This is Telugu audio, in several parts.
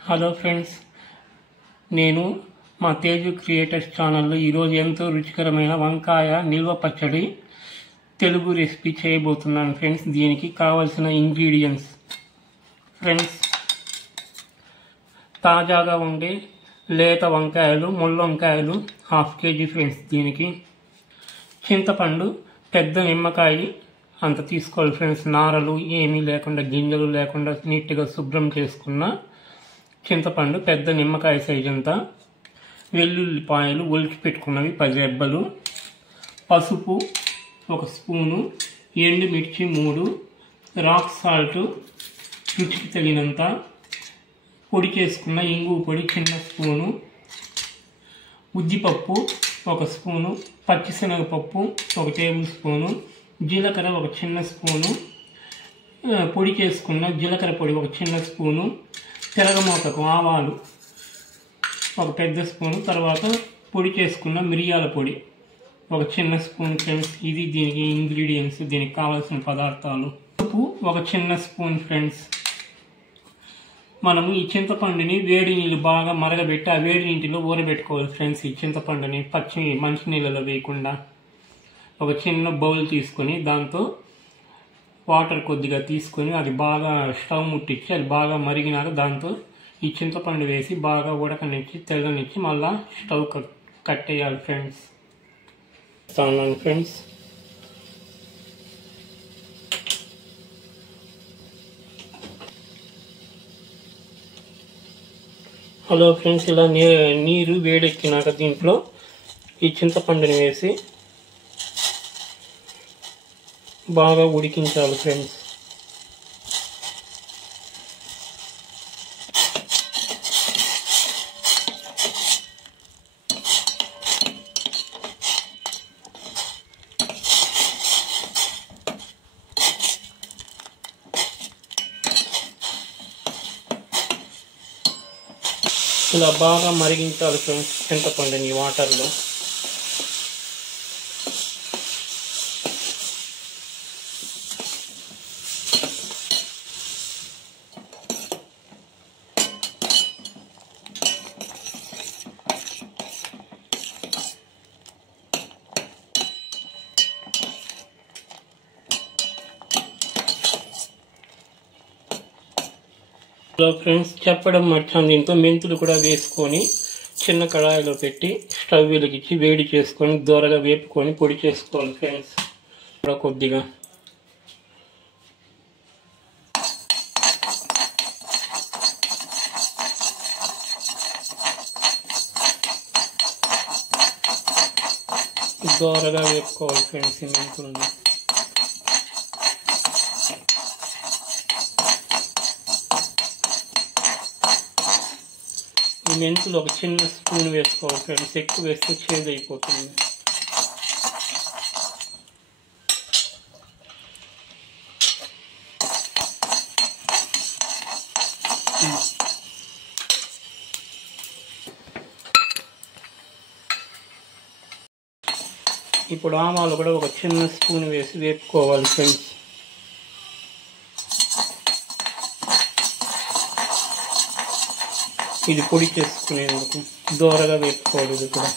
హలో ఫ్రెండ్స్, నేను మా తేజు క్రియేటర్స్ ఛానల్లో ఈరోజు ఎంతో రుచికరమైన వంకాయ నిల్వ పచ్చడి తెలుగు రెసిపీ చేయబోతున్నాను ఫ్రెండ్స్. దీనికి కావలసిన ఇంగ్రీడియంట్స్ ఫ్రెండ్స్, తాజాగా ఉండే లేత వంకాయలు, ముళ్ళ వంకాయలు 1/2 kg ఫ్రెండ్స్. దీనికి చింతపండు పెద్ద నిమ్మకాయ అంత తీసుకోవాలి ఫ్రెండ్స్. నారలు ఏమీ లేకుండా, గింజలు లేకుండా నీట్గా శుభ్రం చేసుకున్న చింతపండు పెద్ద నిమ్మకాయ సైజ్ అంతా, వెల్లుల్లిపాయలు ఒలిచి పెట్టుకున్నవి 10 రెబ్బలు, పసుపు 1 స్పూను, ఎండుమిర్చి 3, రాక్ సాల్ట్ రుచికి తగినంత, పొడి చేసుకున్న ఇంగువ పొడి చిన్న స్పూను, ఉద్దిపప్పు 1 స్పూను, పచ్చిశనగపప్పు 1 టేబుల్ స్పూను, జీలకర్ర 1 చిన్న స్పూను, పొడి చేసుకున్న జీలకర్ర పొడి 1 చిన్న స్పూను, తిరగమోతకు ఆవాలు 1 పెద్ద స్పూను, తర్వాత పొడి చేసుకున్న మిరియాల పొడి 1 చిన్న స్పూన్ ఫ్రెండ్స్. ఇది దీనికి ఇంగ్రీడియంట్స్, దీనికి కావాల్సిన పదార్థాలు. ఉప్పు 1 చిన్న స్పూన్ ఫ్రెండ్స్. మనము ఈ చింతపండుని వేడి నీళ్ళు బాగా మరగబెట్టి ఆ వేడి నీటిలో ఊరబెట్టుకోవాలి ఫ్రెండ్స్. ఈ చింతపండుని మంచి నీళ్ళలో వేయకుండా ఒక చిన్న బౌల్ తీసుకొని దాంతో వాటర్ కొద్దిగా తీసుకొని అది బాగా స్టవ్ ముట్టించి అది బాగా మరిగినాక దాంతో ఈ చింతపండు వేసి బాగా ఉడకనిచ్చి తెల్లనిచ్చి మళ్ళా స్టవ్ కట్టేయాలి ఫ్రెండ్స్. ఫ్రెండ్స్ హలో ఫ్రెండ్స్, ఇలా నీరు వేడెక్కినాక దీంట్లో ఈ చింతపండుని వేసి బాగా ఉడికించాలి ఫ్రెండ్స్. ఇలా బాగా మరిగించాలి ఫ్రెండ్స్ చింతపండుని వాటర్లో. హలో ఫ్రెండ్స్, చెప్పడం మర్చాను, దీంతో మెంతులు కూడా వేసుకొని చిన్న కడాయిలో పెట్టి స్టవ్ వెలిగించి వేడి చేసుకొని దోరగా వేపుకొని పొడి చేసుకోవాలి ఫ్రెండ్స్. కొద్దిగా దోరగా వేపుకోవాలి ఫ్రెండ్స్ ఈ మెంతులను. ఈ మెంతులు 1 చిన్న స్పూన్ వేసుకోవాలి ఫ్రెండ్స్, ఎక్కువ వేస్తే చేదు అయిపోతుంది. ఇప్పుడు ఆవాలు కూడా 1 చిన్న స్పూన్ వేసి వేపుకోవాలి ఫ్రెండ్స్. ఇది పొడి చేసుకునేందుకు దోరగా వేపుకోవాలి. ఇది కూడా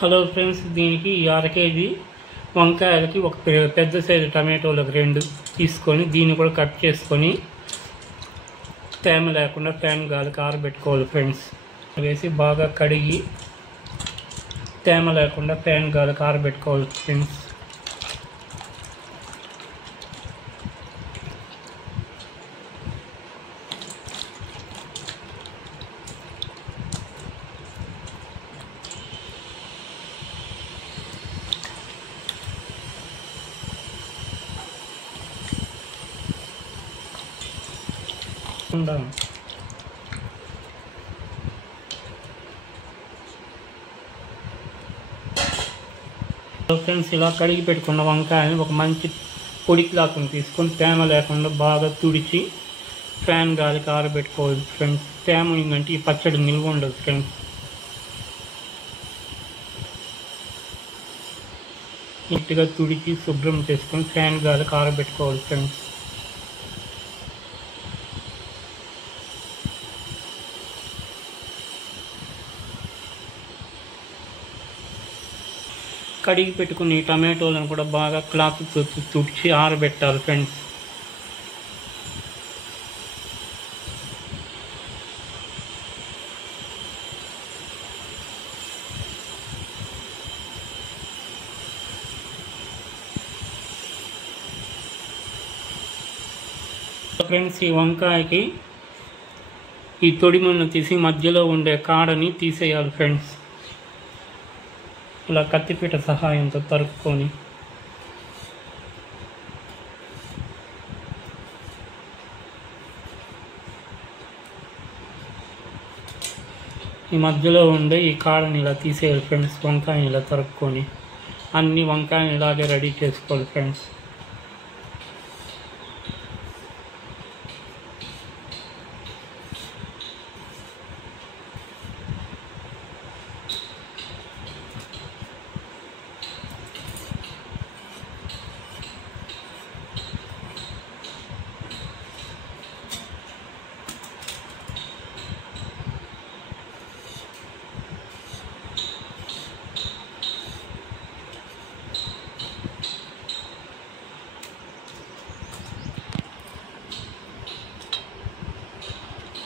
హలో ఫ్రెండ్స్, దీనికి 1/2 kg వంకాయలకి 1 పెద్ద సైజు టమాటోలకు 2 తీసుకొని దీన్ని కూడా కట్ చేసుకొని తేమ లేకుండా ఫ్యాన్ గాలికి ఆరబెట్టుకోవాలి ఫ్రెండ్స్. వేసి బాగా కడిగి తేమ లేకుండా ఫ్యాన్ గాలికి ఆరబెట్టుకోవాలి ఫ్రెండ్స్. ఫ్రెండ్స్ ఇలా కడిగి పెట్టుకున్న వంకాయని ఒక మంచి పొడి క్లాత్ని తీసుకొని తేమ లేకుండా బాగా తుడిచి ఫ్యాన్ గాలికి ఆరబెట్టుకోవాలి ఫ్రెండ్స్. తేమ ఏంటంటే ఈ పచ్చడి నిల్వ ఉండదు ఫ్రెండ్స్. నీట్గా తుడిచి శుభ్రం చేసుకొని ఫ్యాన్ గాలికి ఆరబెట్టుకోవాలి ఫ్రెండ్స్. కడిగి పెట్టుకుని టమాటోలను కూడా బాగా క్లాత్ తుడిచి ఆరబెట్టాలి ఫ్రెండ్స్. ఫ్రెండ్స్ ఈ వంకాయకి ఈ తొడిమలను తీసి మధ్యలో ఉండే కాడని తీసేయాలి ఫ్రెండ్స్. ఇలా కత్తిపీట సహాయంతో తరుక్కొని ఈ మధ్యలో ఉండే ఈ కాడని ఇలా తీసేయాలి ఫ్రెండ్స్. వంకాయని ఇలా తరుక్కొని అన్ని వంకాయని ఇలాగే రెడీ చేసుకోవాలి ఫ్రెండ్స్.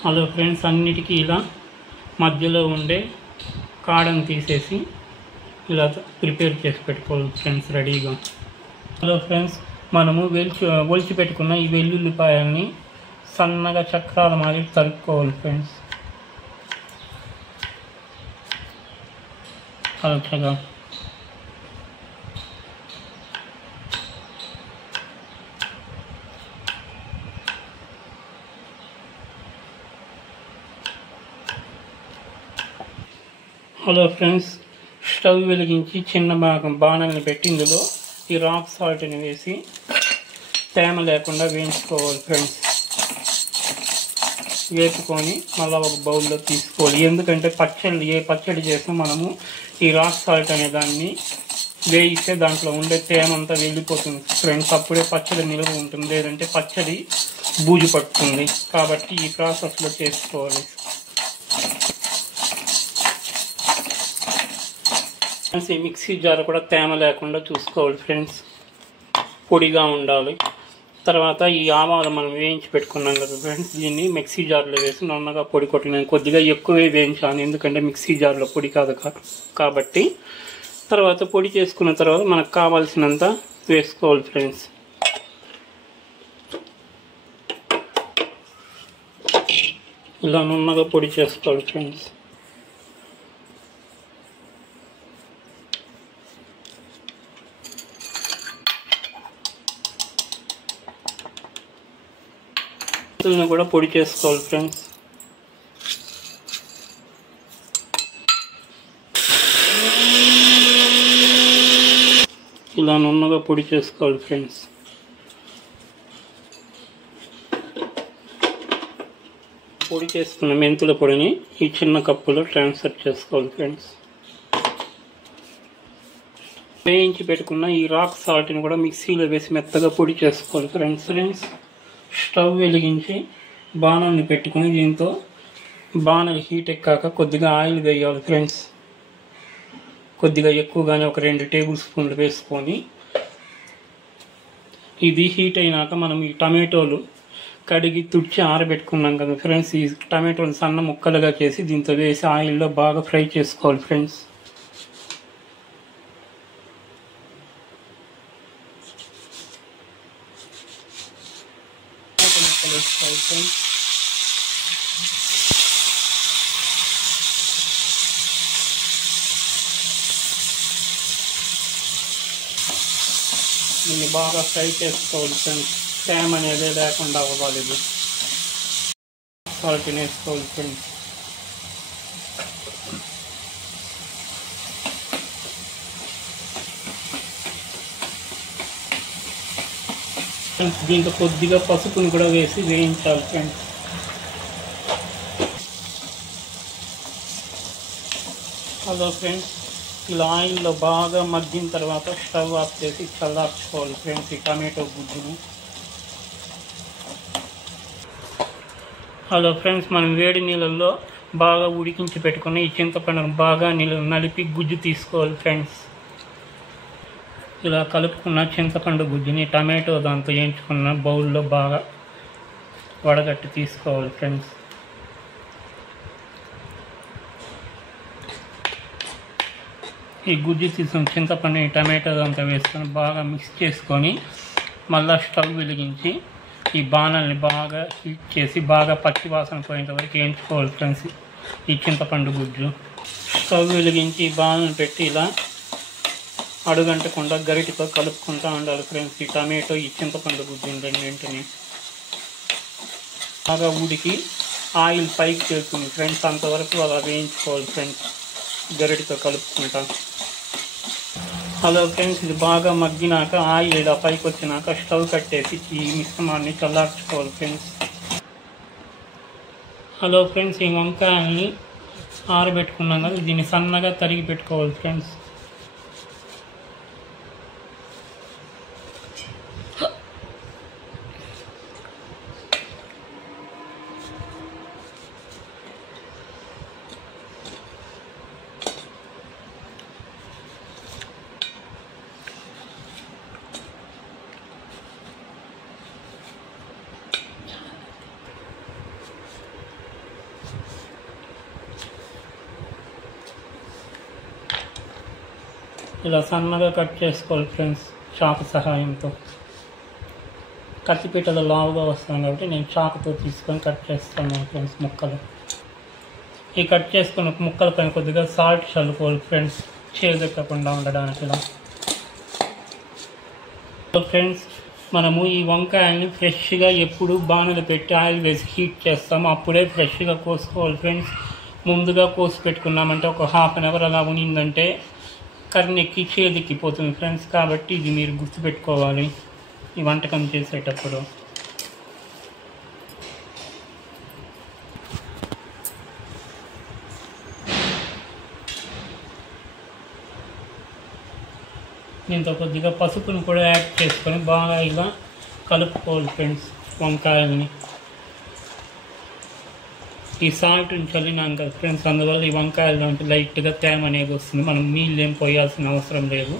హలో ఫ్రెండ్స్, అన్నిటికీ ఇలా మధ్యలో ఉండే కాడను తీసేసి ఇలా ప్రిపేర్ చేసి పెట్టుకోవాలి ఫ్రెండ్స్ రెడీగా. హలో ఫ్రెండ్స్, మనము ఒలిచి పెట్టుకున్న ఈ వెల్లుల్లిపాయల్ని సన్నగా చక్రాల మాదిరి తరుక్కోవాలి ఫ్రెండ్స్. పలచగా హలో ఫ్రెండ్స్, స్టవ్ వెలిగించి చిన్న బాణల్ని పెట్టి ఇందులో ఈ రాక్ సాల్ట్ని వేసి తేమ లేకుండా వేయించుకోవాలి ఫ్రెండ్స్. వేపుకొని మళ్ళీ ఒక బౌల్లో తీసుకోవాలి. ఎందుకంటే ఏ పచ్చడి చేస్తే మనము ఈ రాక్ సాల్ట్ అనే దాన్ని వేయిస్తే దాంట్లో ఉండే తేమ అంతా వెళ్ళిపోతుంది ఫ్రెండ్స్. అప్పుడే పచ్చడి నిల్వ ఉంటుంది, లేదంటే పచ్చడి బూజు పడుతుంది. కాబట్టి ఈ ప్రాసెస్లో చేసుకోవాలి. ఈ మిక్సీ జార్ కూడా తేమ లేకుండా చూసుకోవాలి ఫ్రెండ్స్, పొడిగా ఉండాలి. తర్వాత ఈ ఆవాలు మనం వేయించి పెట్టుకున్నాం కదా ఫ్రెండ్స్, దీన్ని మిక్సీ జార్లో వేసి నన్నగా పొడి కొట్టినాను. కొద్దిగా ఎక్కువే వేయించాను, ఎందుకంటే మిక్సీ జార్లో పొడి కాదు కాబట్టి. తర్వాత పొడి చేసుకున్న తర్వాత మనకు కావాల్సినంత వేసుకోవాలి ఫ్రెండ్స్. ఇలా నున్నగా పొడి చేసుకోవాలి ఫ్రెండ్స్. కూడా పొడి చేసుకోవాలి ఫ్రెండ్స్. ఇలా నున్నగా పొడి చేసుకోవాలి ఫ్రెండ్స్. పొడి చేసుకున్న మెంతుల పొడిని ఈ చిన్న కప్పులో ట్రాన్స్ఫర్ చేసుకోవాలి ఫ్రెండ్స్. వేయించి పెట్టుకున్న ఈ రాక్ సాల్ట్ని కూడా మిక్సీలో వేసి మెత్తగా పొడి చేసుకోవాలి ఫ్రెండ్స్. స్టవ్ వెలిగించి బాణాన్ని పెట్టుకుని దీంతో బాణాలు హీట్ ఎక్కాక కొద్దిగా ఆయిల్ వేయాలి ఫ్రెండ్స్. కొద్దిగా ఎక్కువగానే ఒక 2 టేబుల్ స్పూన్లు వేసుకొని ఇది హీట్ అయినాక మనం ఈ టమాటోలు కడిగి తుడిచి ఆరబెట్టుకున్నాం కదా ఫ్రెండ్స్, ఈ టమాటోలు సన్న ముక్కలుగా చేసి దీంతో వేసి ఆయిల్లో బాగా ఫ్రై చేసుకోవాలి ఫ్రెండ్స్. దీన్ని బాగా ఫ్రై చేసుకోవాలి ఫ్రెండ్స్. తేమ అనేది లేకుండా అవ్వాలి. ఇది సాల్ట్ వేసుకోవాలి ఫ్రెండ్స్. దీంట్లో కొద్దిగా పసుపుని కూడా వేసి వేయించాలి ఫ్రెండ్స్. హలో ఫ్రెండ్స్, ఇలా ఆయిల్లో బాగా మగ్గిన తర్వాత స్టవ్ ఆఫ్ చేసి చల్లార్చుకోవాలి ఫ్రెండ్స్ ఈ టమాటో గుజ్జును. హలో ఫ్రెండ్స్, మనం వేడి నీళ్ళల్లో బాగా ఉడికించి పెట్టుకుని ఈ చింతపండును బాగా నలిపి గుజ్జు తీసుకోవాలి ఫ్రెండ్స్. ఇలా కలుపుకున్న చింతపండు గుజ్జుని టమాటో దాంతో వేయించుకున్న బౌల్లో బాగా వడగట్టి తీసుకోవాలి ఫ్రెండ్స్. ఈ గుజ్జు తీసుకుని చింతపండుని టమాటో దాంతో వేసుకొని బాగా మిక్స్ చేసుకొని మళ్ళీ స్టవ్ వెలిగించి ఈ బాణల్ని బాగా హీట్ చేసి బాగా పచ్చి వాసన పోయేంత వరకు వేయించుకోవాలి ఫ్రెండ్స్ ఈ చింతపండు గుజ్జు. స్టవ్ వెలిగించి ఈ బాణలను పెట్టి ఇలా అడుగంటకుండా గరిటితో కలుపుకుంటూ ఉండాలి ఫ్రెండ్స్. ఈ టమాటో ఈ చింతపండు గుజ్జు రెండింటిని బాగా ఉడికి ఆయిల్ పైకి చేరుతుంది ఫ్రెండ్స్, అంతవరకు అలా వేయించుకోవాలి ఫ్రెండ్స్ గరిటితో కలుపుకుంటా. హలో ఫ్రెండ్స్, ఇది బాగా మగ్గినాక ఆయిల్ ఇలా పైకి వచ్చినాక స్టవ్ కట్టేసి ఈ మిశ్రమాన్ని చల్లార్చుకోవాలి ఫ్రెండ్స్. హలో ఫ్రెండ్స్, ఈ వంకాయల్ని ఆరబెట్టుకున్నాం కదా, దీన్ని సన్నగా తరిగి పెట్టుకోవాలి ఫ్రెండ్స్. ఇలా సన్నగా కట్ చేసుకోవాలి ఫ్రెండ్స్ చాకు సహాయంతో. కత్తిపీటలో లావుగా వస్తాను కాబట్టి నేను చాకుతో తీసుకొని కట్ చేస్తాను ఫ్రెండ్స్ ముక్కలు. ఈ కట్ చేసుకున్న ముక్కల పైన కొద్దిగా సాల్ట్ చల్లుకోవాలి ఫ్రెండ్స్ చేదెక్కకుండా ఉండడానికి. ఇలా ఫ్రెండ్స్, మనము ఈ వంకాయల్ని ఫ్రెష్గా ఎప్పుడు బాణలు పెట్టి ఆయిల్ వేసి హీట్ చేస్తాము, అప్పుడే ఫ్రెష్గా కోసుకోవాలి ఫ్రెండ్స్. ముందుగా కోసి పెట్టుకున్నామంటే ఒక హాఫ్ అన్ అవర్ అలా ఉన్నిందంటే కర్నెక్కి చేదెక్కిపోతుంది ఫ్రెండ్స్. కాబట్టి ఇది మీరు గుర్తుపెట్టుకోవాలి ఈ వంటకం చేసేటప్పుడు. దీంతో కొద్దిగా పసుపుని కూడా యాడ్ చేసుకొని బాగా ఇలా కలుపుకోవాలి ఫ్రెండ్స్ వంకాయల్ని. ఈ సాల్ట్ని చల్లినాం కదా ఫ్రెండ్స్, అందువల్ల ఈ వంకాయల్లో లైట్గా తేమ అనేది వస్తుంది. మనం నీళ్ళు ఏం పోయాల్సిన అవసరం లేదు.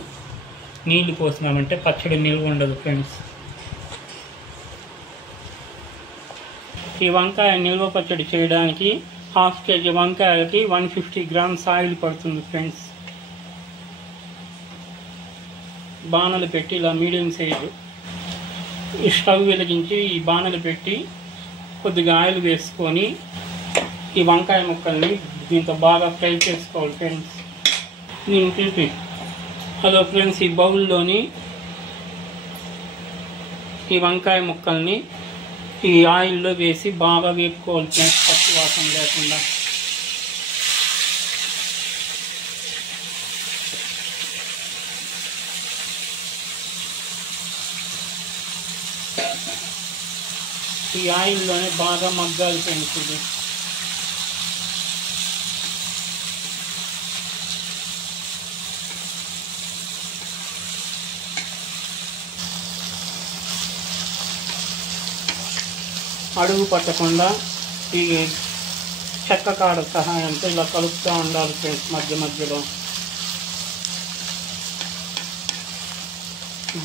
నీళ్ళు పోసినామంటే పచ్చడి నిల్వ ఉండదు ఫ్రెండ్స్. ఈ వంకాయ నిల్వ పచ్చడి చేయడానికి హాఫ్ కేజీ వంకాయలకి 150 గ్రామ్స్ ఆయిల్ పడుతుంది ఫ్రెండ్స్. బాణలు పెట్టి ఇలా మీడియం సైజు ఈ స్టవ్ వెలిగించి ఈ బాణలు పెట్టి కొద్దిగా ఆయిల్ వేసుకొని ఈ వంకాయ ముక్కల్ని దీంతో బాగా ఫ్రై చేసుకోవాలి ఫ్రెండ్స్. దీనికి హలో ఫ్రెండ్స్, ఈ బౌల్లోని ఈ వంకాయ ముక్కల్ని ఈ ఆయిల్లో వేసి బాగా వేపుకోవాలి ఫ్రెండ్స్ పచ్చి వాసన లేకుండా. ఈ ఆయిల్లోనే బాగా మగ్గాలి ఫ్రెండ్స్. ఇది అడుగు పట్టకుండా ఈ చెక్క కాడ సహాయంతో ఇలా కలుపుతూ ఉండాలి ఫ్రెండ్స్ మధ్య మధ్యలో.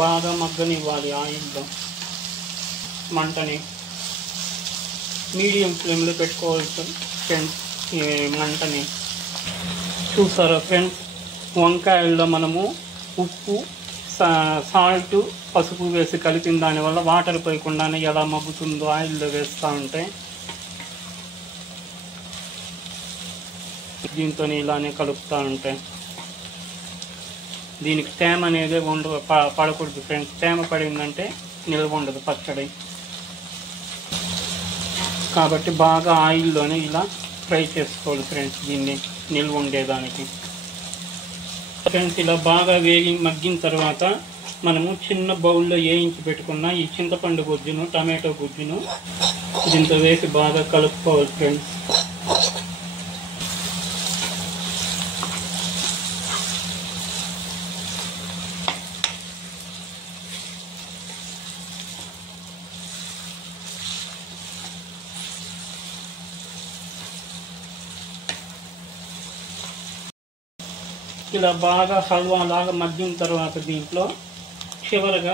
బాగా మగ్గనివ్వాలి ఆయిల్లో. మంటని మీడియం ఫ్లేమ్లో పెట్టుకోవాలి ఫ్రెండ్స్ ఈ మంటని. చూసారా ఫ్రెండ్స్, వంకాయల్లో మనము ఉప్పు సాల్ట్ పసుపు వేసి కలిపిన దానివల్ల వాటర్ పోయకుండానే ఎలా మగ్గుతుందో ఆయిల్లో వేస్తూ ఉంటే. దీంతో ఇలానే కలుపుతూ ఉంటే దీనికి తేమ అనేది పడకూడదు ఫ్రెండ్స్. తేమ పడిందంటే నిల్వ ఉండదు పచ్చడి. కాబట్టి బాగా ఆయిల్లోనే ఇలా ఫ్రై చేసుకోవాలి ఫ్రెండ్స్ దీన్ని నిల్వ ఉండేదానికి. ఫ్రెండ్స్ ఇలా బాగా మగ్గిన తర్వాత మనము చిన్న బౌల్లో వేయించి పెట్టుకున్న ఈ చింతపండు గుజ్జును టమాటో గుజ్జును దీంతో వేసి బాగా కలుపుకోవాలి ఫ్రెండ్స్. ఇలా బాగా హల్వా లాగా మగ్గిన తర్వాత దీంట్లో చివరగా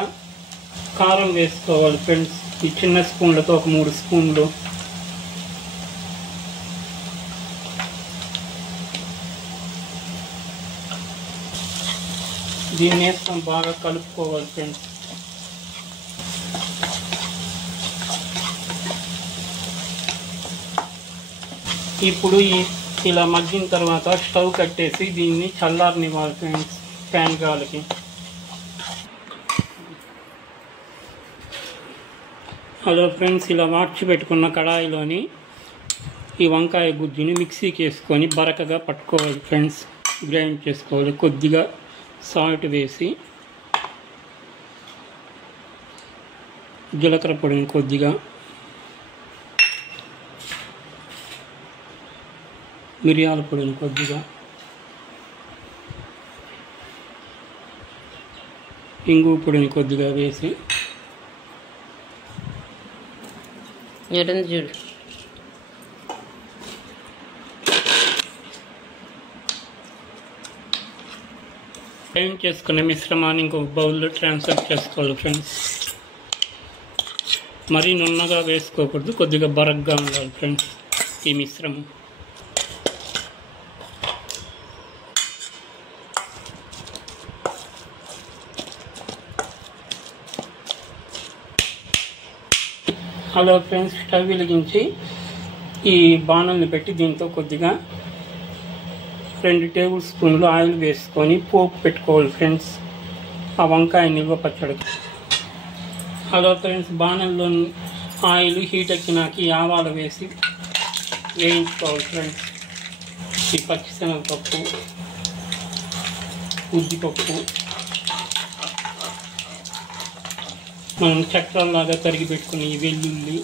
కారం వేసుకోవాలి ఫ్రెండ్స్. ఈ చిన్న స్పూన్లతో ఒక 3 స్పూన్లు. దీన్ని వేస్తాం బాగా కలుపుకోవాలి ఫ్రెండ్స్. ఇప్పుడు ఇలా మగ్గిన తర్వాత స్టవ్ కట్టేసి దీన్ని చల్లారనివ్వాలి ఫ్రెండ్స్ ఫ్యాన్ గాలికి. హలో ఫ్రెండ్స్, ఇలా మార్చి పెట్టుకున్న కడాయిలోని ఈ వంకాయ గుజ్జుని మిక్సీకి వేసుకొని బరకగా పట్టుకోవాలి ఫ్రెండ్స్. గ్రైండ్ చేసుకోవాలి. కొద్దిగా సాల్ట్ వేసి జీలకర్ర పొడిని కొద్దిగా, మిరియాల పొడిని కొద్దిగా, ఇంగు పొడిని కొద్దిగా వేసి గ్రైండ్ చేసుకున్న మిశ్రమాన్ని ఇంకొక బౌల్లో ట్రాన్స్ఫర్ చేసుకోవాలి ఫ్రెండ్స్. మరీ నున్నగా వేసుకోకూడదు, కొద్దిగా బరగ్గా ఉండాలి ఫ్రెండ్స్ ఈ మిశ్రమం. హలో ఫ్రెండ్స్, స్టవ్ వెలిగించి ఈ బాణల్ని పెట్టి దీంతో కొద్దిగా 2 టేబుల్ స్పూన్లు ఆయిల్ వేసుకొని పోపు పెట్టుకోవాలి ఫ్రెండ్స్ ఆ వంకాయ నిల్వ పచ్చడికి. హలో ఫ్రెండ్స్, బాణల్లో ఆయిల్ హీట్ ఎక్కినాక ఈ ఆవాలు వేసి వేయించుకోవాలి ఫ్రెండ్స్. ఈ పచ్చిశనగపప్పు, ఉద్దిపప్పు, మనం చక్రాల్లాగా తరిగి పెట్టుకుని ఈ వెల్లుల్లి,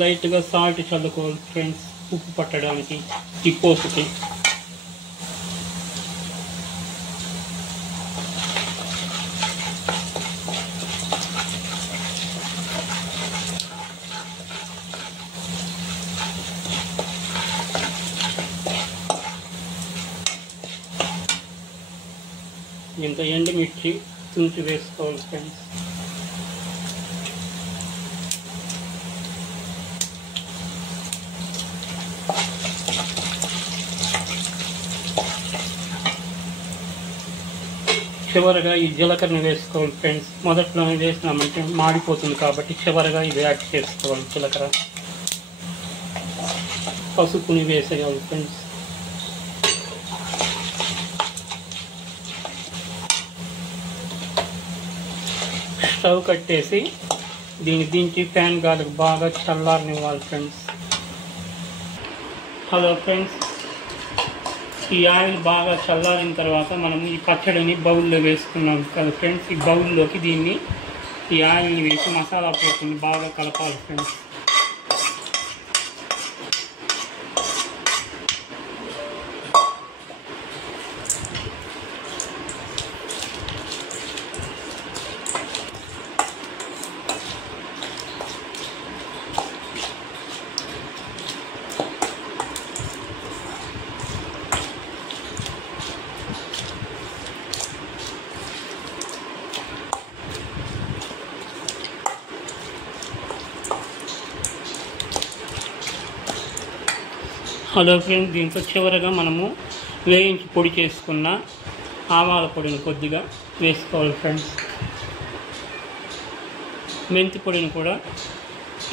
లైట్గా సాల్ట్ చల్లుకోవాలి ఫ్రెండ్స్ ఉప్పు పట్టడానికి ఈ పోసుకి. ఇంత ఎండుమిర్చి తుంచి వేసుకోవాలి ఫ్రెండ్స్. చివరగా ఈ జీలకర్రని వేసుకోవాలి ఫ్రెండ్స్. మొదట్లోనే వేసినామంటే మాడిపోతుంది కాబట్టి చివరగా ఇది యాడ్ చేసుకోవాలి. జీలకర్ర, పసుపుని వేసేయాలి ఫ్రెండ్స్. స్టవ్ కట్టేసి దీన్ని దించి ఫ్యాన్ గాలికి బాగా చల్లారనివ్వాలి ఫ్రెండ్స్. హలో ఫ్రెండ్స్, ఈ ఆయిల్ బాగా చల్లారిన తర్వాత మనం ఈ పచ్చడిని బౌల్లో వేసుకున్నాం కదా ఫ్రెండ్స్. ఈ బౌల్లోకి దీన్ని ఈ ఆయిల్ని వేసి మసాలా పోసుకొని బాగా కలపాలి ఫ్రెండ్స్. హలో ఫ్రెండ్స్, దీంట్లో చివరగా మనము వేయించి పొడి చేసుకున్న ఆవాల పొడిని కొద్దిగా వేసుకోవాలి ఫ్రెండ్స్. మెంతి పొడిని కూడా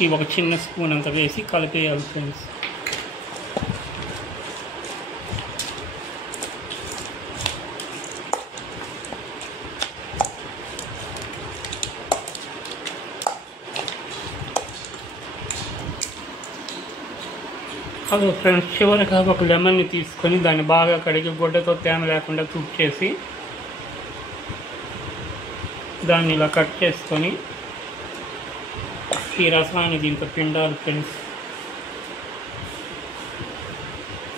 ఈ ఒక చిన్న స్పూన్ అంత వేసి కలిపేయాలి ఫ్రెండ్స్. అదే ఫ్రెండ్స్, చివరిగా ఒక లెమన్ని తీసుకొని దాన్ని బాగా కడిగి గుడ్డతో తేమ లేకుండా తుడిచేసి దాన్ని ఇలా కట్ చేసుకొని ఈ రసాన్ని దీంతో పిండాలి ఫ్రెండ్స్.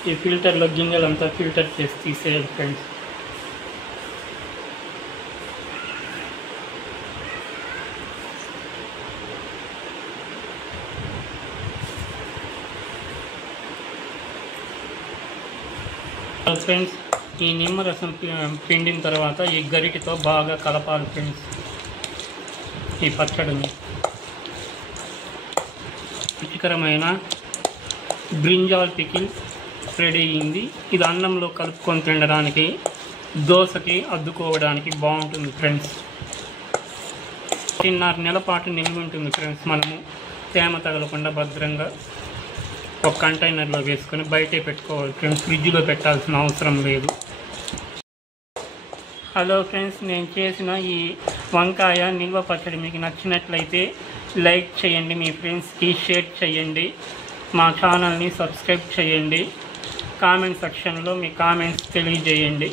ఈ ఫిల్టర్లో గింజలంతా ఫిల్టర్ చేసి తీసేయాలి ఫ్రెండ్స్. ఫ్రెండ్స్, ఈ నిమ్మరసం పిండిన తర్వాత ఈ గరిటితో బాగా కలపాలి ఫ్రెండ్స్ ఈ పచ్చడిని. రుచికరమైన బ్రింజాల్ పికిల్ రెడీ అయింది. ఇది అన్నంలో కలుపుకొని తినడానికి, దోశకి అద్దుకోవడానికి బాగుంటుంది ఫ్రెండ్స్. 1.5 నెలల పాటు నిల్వ ఉంటుంది ఫ్రెండ్స్. మనము తేమ తగలకుండా భద్రంగా ఒక కంటైనర్లో వేసుకొని బయటే పెట్టుకోవాలి ఫ్రెండ్స్. ఫ్రిడ్జ్లో పెట్టాల్సిన అవసరం లేదు. హలో ఫ్రెండ్స్, నేను చేసిన ఈ వంకాయ నిల్వ పచ్చడి మీకు నచ్చినట్లయితే లైక్ చేయండి, మీ ఫ్రెండ్స్కి షేర్ చేయండి, మా ఛానల్ని సబ్స్క్రైబ్ చేయండి, కామెంట్ సెక్షన్లో మీ కామెంట్స్ తెలియజేయండి.